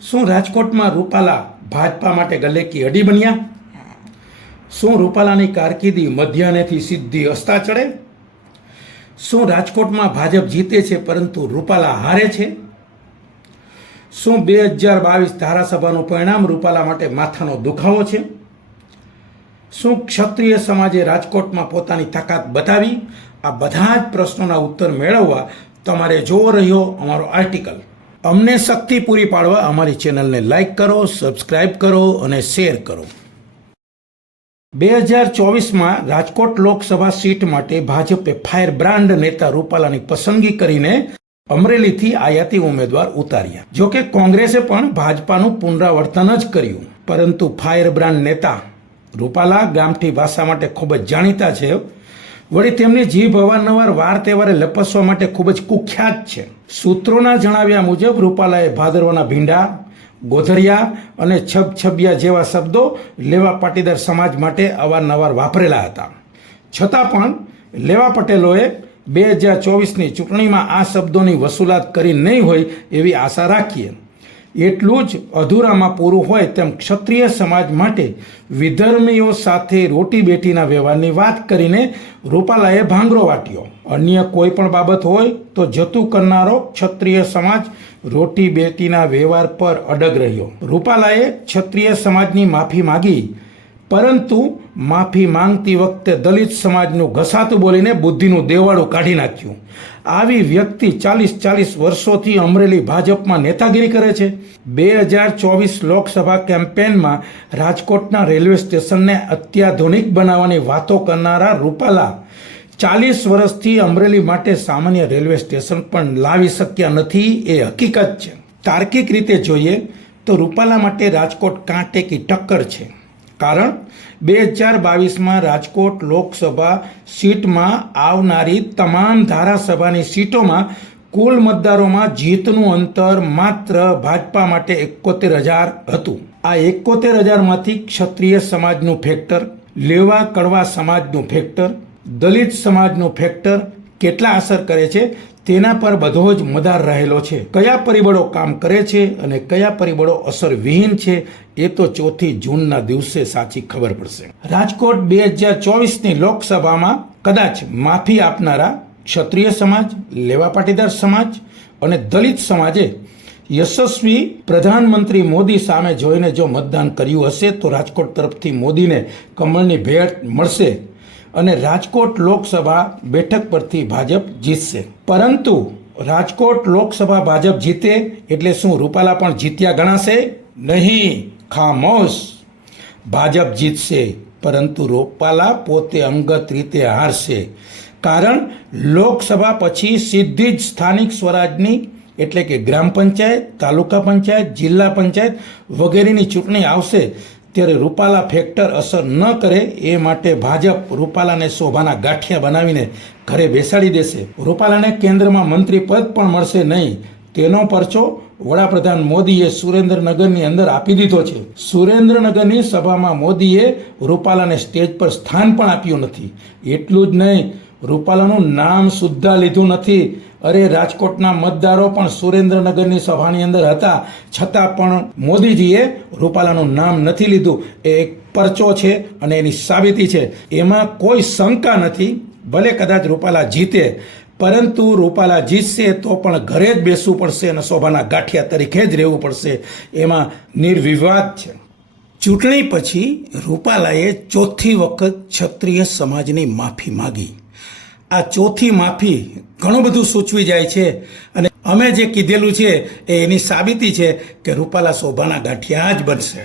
શું રાજકોટમાં રૂપાલા ભાજપા માટે ગલે કી અડી બન્યા? શું રૂપાલાની કારકિર્દી મધ્યાહ્નેથી સીધી અસ્તા ચડે? શું રાજકોટમાં ભાજપ જીતે છે પરંતુ રૂપાલા હારે છે? શું 2022 ધારાસભાનું પરિણામ રૂપાલા માટે માથાનો દુખાવો છે? શું ક્ષત્રિય સમાજે રાજકોટમાં પોતાની તાકાત બતાવી? આ બધા જ પ્રશ્નોના ઉત્તર મેળવવા તમારે જોવો રહ્યો અમારો આર્ટિકલ. અમને શક્તિ પૂરી પાડવા અમારી ચેનલને લાઈક કરો, સબસ્ક્રાઇબ કરો અને શેર કરો. 2024માં રાજકોટ લોકસભા સીટ માટે ભાજપે ફાયર બ્રાન્ડ નેતા રૂપાલાની પસંદગી કરીને અમરેલીથી આયાતી ઉમેદવાર ઉતાર્યા. જોકે કોંગ્રેસે પણ ભાજપાનું પુનરાવર્તન જ કર્યું, પરંતુ ફાયર બ્રાન્ડ નેતા રૂપાલા ગામઠી ભાષા માટે ખૂબ જ જાણીતા છે. વળી તેમની જીભ અવારનવાર વાર તહેવારે લપસવા માટે ખૂબ જ કુખ્યાત છે. સૂત્રોના જણાવ્યા મુજબ રૂપાલાએ ભાદરવાના ભીંડા, ગોધરિયા અને છબછબિયા જેવા શબ્દો લેવા પાટીદાર સમાજ માટે અવારનવાર વાપરેલા હતા. છતાં પણ લેવા પટેલોએ 2024ની ચૂંટણીમાં આ શબ્દોની વસૂલાત કરી નહીં હોય એવી આશા રાખીએ. એટલું જ અધૂરામાં પૂરું હોય તેમ ક્ષત્રિય સમાજ માટે વિધર્મીઓ સાથે રોટી બેટીના વ્યવહારની વાત કરીને રૂપાલાએ ભાંગરો વાટ્યો. અન્ય કોઈ પણ બાબત હોય તો જતું કરનારો ક્ષત્રિય સમાજ રોટી બેટીના વ્યવહાર પર અડગ રહ્યો. રૂપાલાએ ક્ષત્રિય સમાજની માફી માગી, પરંતુ માફી માંગતી વખતે દલિત સમાજનું ઘસાતું બોલીને બુદ્ધિનું દેવાળું કાઢી નાખ્યું. આવી વ્યક્તિ 40 વર્ષોથી અમરેલી ભાજપમાં નેતાગીરી કરે છે. 2024 લોકસભા કેમ્પેનમાં રાજકોટના રેલવે સ્ટેશનને અત્યાધુનિક બનાવવાની વાતો કરનારા રૂપાલા 40 વર્ષથી અમરેલી માટે સામાન્ય રેલવે સ્ટેશન પણ લાવી શક્યા નથી એ હકીકત છે. તાર્કિક રીતે જોઈએ તો રૂપાલા માટે રાજકોટ કાંટે કી ટક્કર છે. કારણ 2022માં રાજકોટ લોકસભા સીટમાં આવનારી તમામ ધારાસભાની સીટોમાં કુલ મતદારોમાં જીતનું અંતર માત્ર ભાજપા માટે 71,000 હતું. આ 71,000માંથી ક્ષત્રિય સમાજનું ફેક્ટર, લેવા કડવા સમાજનું ફેક્ટર, દલિત સમાજનું ફેક્ટર કેટલા અસર કરે છે તેના પર બધો જ મદાર રહેલો છે. કયા પરિબળો કામ કરે છે અને કયા પરિબળો અસરવિહીન છે એ તો 4 જૂનના દિવસે સાચી ખબર પડશે. રાજકોટ 2024ની લોકસભામાં કદાચ માફી આપનારા ક્ષત્રિય સમાજ, લેવા પાટીદાર સમાજ અને દલિત સમાજે યશસ્વી પ્રધાનમંત્રી મોદી સામે જોઈને જો મતદાન કર્યું હશે તો રાજકોટ તરફથી મોદીને કમળની ભેટ મળશે અને રાજકોટ લોકસભા બેઠક પરથી ભાજપ જીતશે. પરંતુ રાજકોટ લોકસભા ભાજપ જીતે એટલે શું રૂપાલા પણ જીત્યા ગણાશે? નહીં, ખામોશ. ભાજપ જીતશે, પરંતુ રૂપાલા પોતે અંગત રીતે હારશે. કારણ લોકસભા પછી સીધી જ સ્થાનિક સ્વરાજની એટલે કે ગ્રામ પંચાયત, તાલુકા પંચાયત, જિલ્લા પંચાયત વગેરેની ચૂંટણી આવશે. ત્યારે રૂપાલા ફેક્ટર અસર ન કરે એ માટે ભાજપ રૂપાલાને શોભાના ગાંઠિયા બનાવીને ઘરે બેસાડી દેશે. રૂપાલાને કેન્દ્રમાં મંત્રી પદ પણ મળશે નહીં. તેનો પરચો વડાપ્રધાન મોદીએ સુરેન્દ્રનગરની અંદર આપી દીધો છે. સુરેન્દ્રનગરની સભામાં મોદીએ રૂપાલાને સ્ટેજ પર સ્થાન પણ આપ્યું નથી. એટલું જ નહીં, રૂપાલાનું નામ સુદ્ધા લીધું નથી. અરે, રાજકોટના મતદારો પણ સુરેન્દ્રનગરની સભાની અંદર હતા, છતાં પણ મોદીજીએ રૂપાલાનું નામ નથી લીધું. એ એક પરચો છે અને એની સાબિતી છે. એમાં કોઈ શંકા નથી. ભલે કદાચ રૂપાલા જીતે, પરંતુ રૂપાલા જીતશે તો પણ ઘરે જ બેસવું પડશે અને શોભાના ગાંઠિયા તરીકે જ રહેવું પડશે. એમાં નિર્વિવાદ છે. ચૂંટણી પછી રૂપાલાએ 4થી વખત ક્ષત્રિય સમાજની માફી માગી. આ 4થી માફી ઘણું બધું સૂચવી જાય છે અને અમે જે કીધેલું છે એની સાબિતી છે કે રૂપાલા શોભાના ગાંઠિયા જ બનશે.